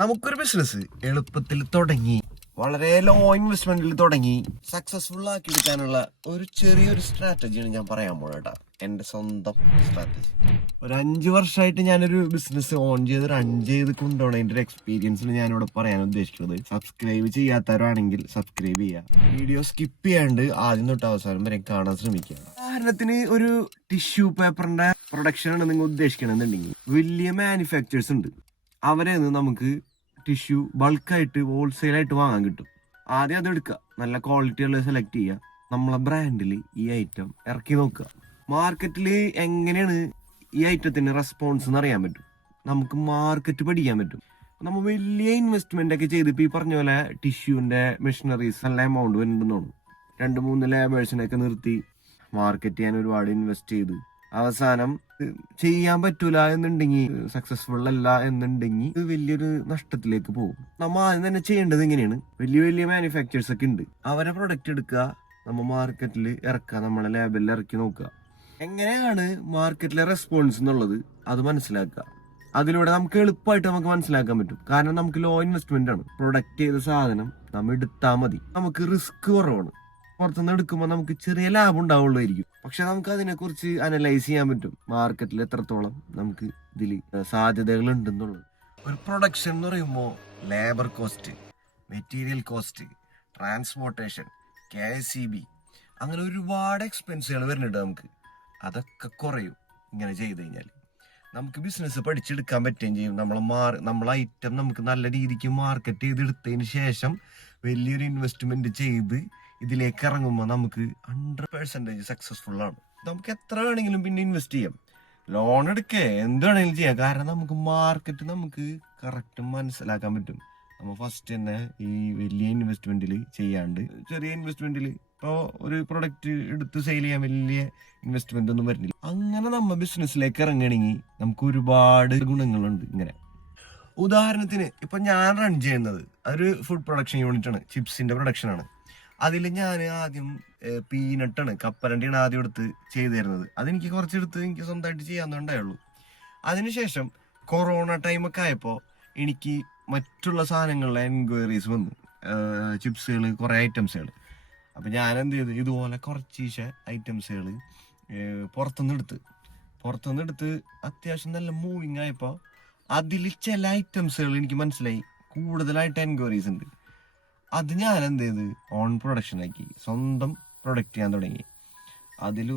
നമുക്കൊരു ബിസിനസ് എളുപ്പത്തിൽ തുടങ്ങി വളരെ ലോ ഇൻവെസ്റ്റ്മെന്റിൽ തുടങ്ങി സക്സസ്ഫുൾ ആക്കി എടുക്കാനുള്ള ഒരു ചെറിയൊരു സ്ട്രാറ്റജിയാണ് ഞാൻ പറയാൻ പോണേട്ടാ എന്റെ സ്വന്തം സ്ട്രാറ്റജി ഒരു അഞ്ച് വർഷമായിട്ട് ഞാനൊരു ബിസിനസ് ഓൺ ചെയ്ത് റൺ ചെയ്ത് കൊണ്ടുപോകണം. എന്റെ ഒരു എക്സ്പീരിയൻസിൽ ഞാനിവിടെ പറയാൻ ഉദ്ദേശിക്കുന്നത്. സബ്സ്ക്രൈബ് ചെയ്യാത്തവരാണെങ്കിൽ സബ്സ്ക്രൈബ് ചെയ്യുക വീഡിയോ സ്കിപ്പ് ചെയ്യാണ്ട് ആദ്യം തൊട്ട് അവസാനം വരെ കാണാൻ ശ്രമിക്കുക. ഉദാഹരണത്തിന് ഒരു ടിഷ്യൂ പേപ്പറിന്റെ പ്രൊഡക്ഷൻ ആണ് നിങ്ങൾ ഉദ്ദേശിക്കണമെന്നുണ്ടെങ്കിൽ വലിയ മാനുഫാക്ചേഴ്സ് ഉണ്ട്. അവരെ നിന്ന് നമുക്ക് ടിഷ്യൂ ബൾക്കായിട്ട് ഹോൾസെയിലായിട്ട് വാങ്ങാൻ കിട്ടും. ആദ്യം അത് എടുക്കുക. നല്ല ക്വാളിറ്റി ഉള്ളത് സെലക്ട് ചെയ്യുക. നമ്മളെ ബ്രാൻഡിൽ ഈ ഐറ്റം ഇറക്കി നോക്കുക. മാർക്കറ്റിൽ എങ്ങനെയാണ് ഈ ഐറ്റത്തിന് റെസ്പോൺസ് എന്ന് അറിയാൻ പറ്റും. നമുക്ക് മാർക്കറ്റ് പഠിക്കാൻ പറ്റും. നമ്മൾ വലിയ ഇൻവെസ്റ്റ്മെന്റ് ഒക്കെ ചെയ്ത് ഇപ്പൊ ഈ പറഞ്ഞ പോലെ ടിഷ്യൂവിന്റെ മെഷീനറീസ് നല്ല എമൗണ്ട് വരുന്നുണ്ടെന്നുള്ളൂ രണ്ട് മൂന്ന് ലേബേഴ്സിനൊക്കെ നിർത്തി മാർക്കറ്റ് ചെയ്യാൻ ഒരുപാട് ഇൻവെസ്റ്റ് ചെയ്ത് അവസാനം ചെയ്യാൻ പറ്റൂല എന്നുണ്ടെങ്കിൽ സക്സസ്ഫുൾ അല്ല എന്നുണ്ടെങ്കിൽ ഇത് വലിയൊരു നഷ്ടത്തിലേക്ക് പോകും. നമ്മൾ ആദ്യം തന്നെ ചെയ്യേണ്ടത് ഇങ്ങനെയാണ്. വലിയ വലിയ മാനുഫാക്ചേഴ്സ് ഒക്കെ ഉണ്ട്. അവരെ പ്രൊഡക്റ്റ് എടുക്കുക നമ്മ മാർക്കറ്റിൽ ഇറക്കുക നമ്മളെ ലേബലിൽ ഇറക്കി നോക്കുക. എങ്ങനെയാണ് മാർക്കറ്റിലെ റെസ്പോൺസ് എന്നുള്ളത് അത് മനസ്സിലാക്കുക. അതിലൂടെ നമുക്ക് എളുപ്പമായിട്ട് നമുക്ക് മനസ്സിലാക്കാൻ പറ്റും. കാരണം നമുക്ക് ലോ ഇൻവെസ്റ്റ്മെന്റ് ആണ്. പ്രൊഡക്റ്റ് ചെയ്ത സാധനം നമ്മൾ എടുത്താൽ മതി. നമുക്ക് റിസ്ക് കുറവാണ്. പുറത്തുനിന്ന് എടുക്കുമ്പോൾ നമുക്ക് ചെറിയ ലാഭം ഉണ്ടാവുള്ളായിരിക്കും പക്ഷെ നമുക്ക് അതിനെക്കുറിച്ച് അനലൈസ് ചെയ്യാൻ പറ്റും. മാർക്കറ്റിൽ എത്രത്തോളം നമുക്ക് ഇതിൽ സാധ്യതകൾ ഉണ്ടെന്നുള്ളത്. ഒരു പ്രൊഡക്ഷൻ എന്ന് പറയുമ്പോൾ labour cost material cost transportation K E B അങ്ങനെ ഒരുപാട് എക്സ്പെൻസുകൾ വരുന്നുണ്ട് നമുക്ക്. അതൊക്കെ കുറയും ഇങ്ങനെ ചെയ്ത് കഴിഞ്ഞാൽ നമുക്ക് ബിസിനസ് പഠിച്ചെടുക്കാൻ പറ്റുകയും ചെയ്യും. നമ്മൾ മാർ നമ്മളെ ഐറ്റം നമുക്ക് നല്ല രീതിക്ക് മാർക്കറ്റ് ചെയ്തെടുത്തതിന് ശേഷം വലിയൊരു ഇൻവെസ്റ്റ്മെന്റ് ചെയ്ത് ഇതിലേക്ക് ഇറങ്ങുമ്പോൾ നമുക്ക് ഹൺഡ്രഡ് പെർസെന്റേജ് സക്സസ്ഫുൾ ആണ്. നമുക്ക് എത്ര വേണമെങ്കിലും പിന്നെ ഇൻവെസ്റ്റ് ചെയ്യാം. ലോൺ എടുക്കേ എന്ത് വേണമെങ്കിലും ചെയ്യാം. കാരണം നമുക്ക് മാർക്കറ്റ് നമുക്ക് കറക്റ്റ് മനസ്സിലാക്കാൻ പറ്റും. നമ്മൾ ഫസ്റ്റ് തന്നെ ഈ വലിയ ഇൻവെസ്റ്റ്മെന്റിൽ ചെയ്യാണ്ട് ചെറിയ ഇൻവെസ്റ്റ്മെന്റിൽ ഇപ്പോൾ ഒരു പ്രൊഡക്റ്റ് എടുത്ത് സെയിൽ ചെയ്യാൻ വലിയ ഇൻവെസ്റ്റ്മെന്റ് ഒന്നും വരുന്നില്ല. അങ്ങനെ നമ്മൾ ബിസിനസ്സിലേക്ക് ഇറങ്ങണമെങ്കിൽ നമുക്ക് ഒരുപാട് ഗുണങ്ങളുണ്ട് ഇങ്ങനെ. ഉദാഹരണത്തിന് ഇപ്പം ഞാൻ റൺ ചെയ്യുന്നത് ഒരു ഫുഡ് പ്രൊഡക്ഷൻ യൂണിറ്റ് ആണ്. ചിപ്സിന്റെ പ്രൊഡക്ഷൻ ആണ്. അതിൽ ഞാൻ ആദ്യം പീനട്ടാണ് കപ്പലണ്ടിയാണ് ആദ്യം എടുത്ത് ചെയ്തു തരുന്നത് അതെനിക്ക് കുറച്ചെടുത്ത് എനിക്ക് സ്വന്തമായിട്ട് ചെയ്യാന്നുണ്ടായുള്ളൂ അതിനുശേഷം കൊറോണ ടൈമൊക്കെ ആയപ്പോൾ എനിക്ക് മറ്റുള്ള സാധനങ്ങളിലെ എൻക്വയറീസ് വന്നു. ചിപ്സുകൾ കുറേ ഐറ്റംസുകൾ അപ്പം ഞാൻ എന്ത് ചെയ്തു? ഇതുപോലെ കുറച്ച് ഐറ്റംസുകൾ പുറത്തുനിന്ന് എടുത്ത്. പുറത്തുനിന്ന് എടുത്ത് അത്യാവശ്യം നല്ല മൂവിങ് ആയപ്പോൾ അതിൽ ചില ഐറ്റംസുകൾ എനിക്ക് മനസ്സിലായി. കൂടുതലായിട്ട് എൻക്വയറീസ് ഉണ്ട്. അത് ഞാൻ എന്ത് ചെയ്ത് ഓൺ പ്രൊഡക്ഷൻ ആക്കി സ്വന്തം പ്രൊഡക്റ്റ് ചെയ്യാൻ തുടങ്ങി. അതിൽ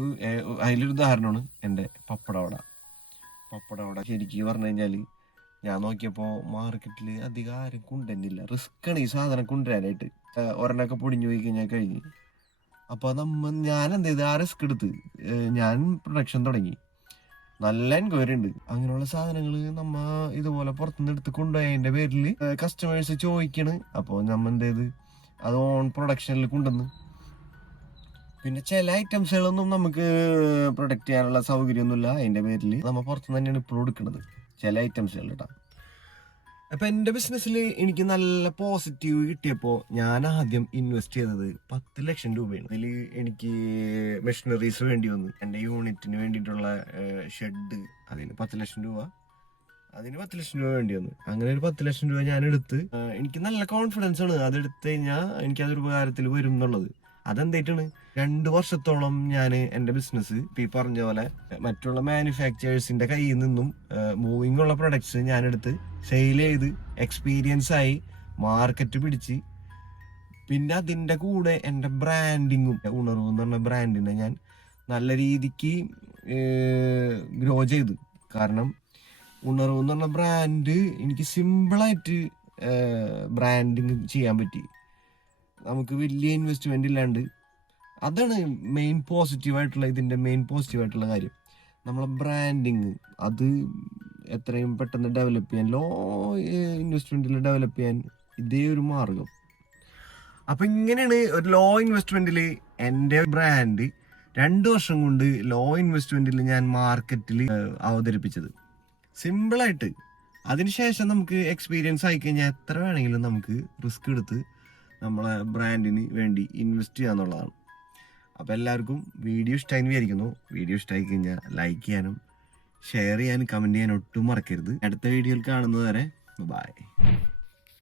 അതിലൊരു ഉദാഹരണമാണ് എന്റെ പപ്പടവട. പപ്പടവട ശരിക്കും പറഞ്ഞു കഴിഞ്ഞാൽ ഞാൻ നോക്കിയപ്പോൾ മാർക്കറ്റിൽ അധികം ആരും കൊണ്ടുവരുന്നില്ല. ആണ് ഈ സാധനം കൊണ്ടുവരാനായിട്ട്. ഒരെണ്ണമൊക്കെ പൊടിഞ്ഞു പോയി കഴിഞ്ഞാൽ കഴിഞ്ഞ്. അപ്പോൾ നമ്മൾ ഞാൻ എന്ത് ചെയ്ത് ആ റിസ്ക് എടുത്ത് ഞാൻ പ്രൊഡക്ഷൻ തുടങ്ങി. നല്ല എൻക്വയറി ഉണ്ട്. അങ്ങനെയുള്ള സാധനങ്ങൾ നമ്മ ഇതുപോലെ പുറത്തുനിന്ന് എടുത്ത് കൊണ്ടുപോയതിന്റെ പേരിൽ കസ്റ്റമേഴ്സ് ചോദിക്കണ്. അപ്പോൾ നമ്മ എന്തേത് അത് ഓൺ പ്രൊഡക്ഷനിൽ കൊണ്ടുവന്ന്. പിന്നെ ചില ഐറ്റംസുകളൊന്നും നമുക്ക് പ്രൊഡക്റ്റ് ചെയ്യാനുള്ള സൗകര്യമൊന്നുമില്ല. അതിന്റെ പേരിൽ നമ്മ പുറത്തുനിന്ന് തന്നെയാണ് ഇപ്പോൾ എടുക്കുന്നത് ചില ഐറ്റംസുകൾ കേട്ടോ അപ്പൊ എന്റെ ബിസിനസ്സിൽ എനിക്ക് നല്ല പോസിറ്റീവ് കിട്ടിയപ്പോൾ ഞാൻ ആദ്യം ഇൻവെസ്റ്റ് ചെയ്തത് പത്ത് ലക്ഷം രൂപയാണ്. അതിൽ എനിക്ക് മെഷീനറീസ് വേണ്ടി വന്നു. എന്റെ യൂണിറ്റിന് വേണ്ടിയിട്ടുള്ള ഷെഡ് അതിന് പത്ത് ലക്ഷം രൂപ. അതിന് പത്ത് ലക്ഷം രൂപ വേണ്ടി വന്നു. അങ്ങനെ ഒരു പത്ത് ലക്ഷം രൂപ ഞാൻ എടുത്ത് എനിക്ക് നല്ല കോൺഫിഡൻസ് ആണ് അതെടുത്ത് കഴിഞ്ഞാൽ എനിക്ക് അതൊരു ഉപകാരത്തിൽ വരും എന്നുള്ളത്. അതെന്തായിട്ടാണ്? രണ്ട് വർഷത്തോളം ഞാൻ എന്റെ ബിസിനസ് ഇപ്പം ഈ പറഞ്ഞ പോലെ മറ്റുള്ള മാനുഫാക്ചറേഴ്സിന്റെ കയ്യിൽ നിന്നും മൂവിങ് ഉള്ള പ്രൊഡക്ട്സ് ഞാനെടുത്ത് സെയിൽ ചെയ്ത് എക്സ്പീരിയൻസ് ആയി മാർക്കറ്റ് പിടിച്ച്. പിന്നെ അതിന്റെ കൂടെ എന്റെ ബ്രാൻഡിങ്ങും ഉണർവ് എന്ന് പറഞ്ഞ ബ്രാൻഡിനെ ഞാൻ നല്ല രീതിക്ക് ഗ്രോ ചെയ്തു. കാരണം ഉണർവ് എന്ന് പറഞ്ഞ ബ്രാൻഡ് എനിക്ക് സിമ്പിളായിട്ട് ബ്രാൻഡിങ് ചെയ്യാൻ പറ്റി. നമുക്ക് വലിയ ഇൻവെസ്റ്റ്മെന്റ് ഇല്ലാണ്ട് അതാണ് മെയിൻ പോസിറ്റീവ് ആയിട്ടുള്ള ഇതിന്റെ മെയിൻ പോസിറ്റീവ് ആയിട്ടുള്ള കാര്യം. നമ്മളെ ബ്രാൻഡിങ് അത് എത്രയും പെട്ടെന്ന് ഡെവലപ്പ് ചെയ്യാൻ ലോ ഇൻവെസ്റ്റ്മെന്റിൽ ഡെവലപ്പ് ചെയ്യാൻ ഇതേ ഒരു മാർഗം. അപ്പൊ ഇങ്ങനെയാണ് ഒരു ലോ ഇൻവെസ്റ്റ്മെന്റിൽ എന്റെ ബ്രാൻഡ് രണ്ട് വർഷം കൊണ്ട് ലോ ഇൻവെസ്റ്റ്മെന്റിൽ ഞാൻ മാർക്കറ്റിൽ അവതരിപ്പിച്ചത്. സിമ്പിളായിട്ട് അതിനുശേഷം നമുക്ക് എക്സ്പീരിയൻസ് ആയി കഴിഞ്ഞാൽ എത്ര വേണമെങ്കിലും നമുക്ക് റിസ്ക് എടുത്ത് നമ്മളെ ബ്രാൻഡിന് വേണ്ടി ഇൻവെസ്റ്റ് ചെയ്യാന്നുള്ളതാണ്. അപ്പോൾ എല്ലാവർക്കും വീഡിയോ ഇഷ്ടമായി വിചാരിക്കുന്നു. വീഡിയോ ഇഷ്ടമായി കഴിഞ്ഞാൽ ലൈക്ക് ചെയ്യാനും ഷെയർ ചെയ്യാനും കമന്റ് ചെയ്യാനും ഒട്ടും മറക്കരുത്. അടുത്ത വീഡിയോയിൽ കാണുന്നത് വരെ ബൈ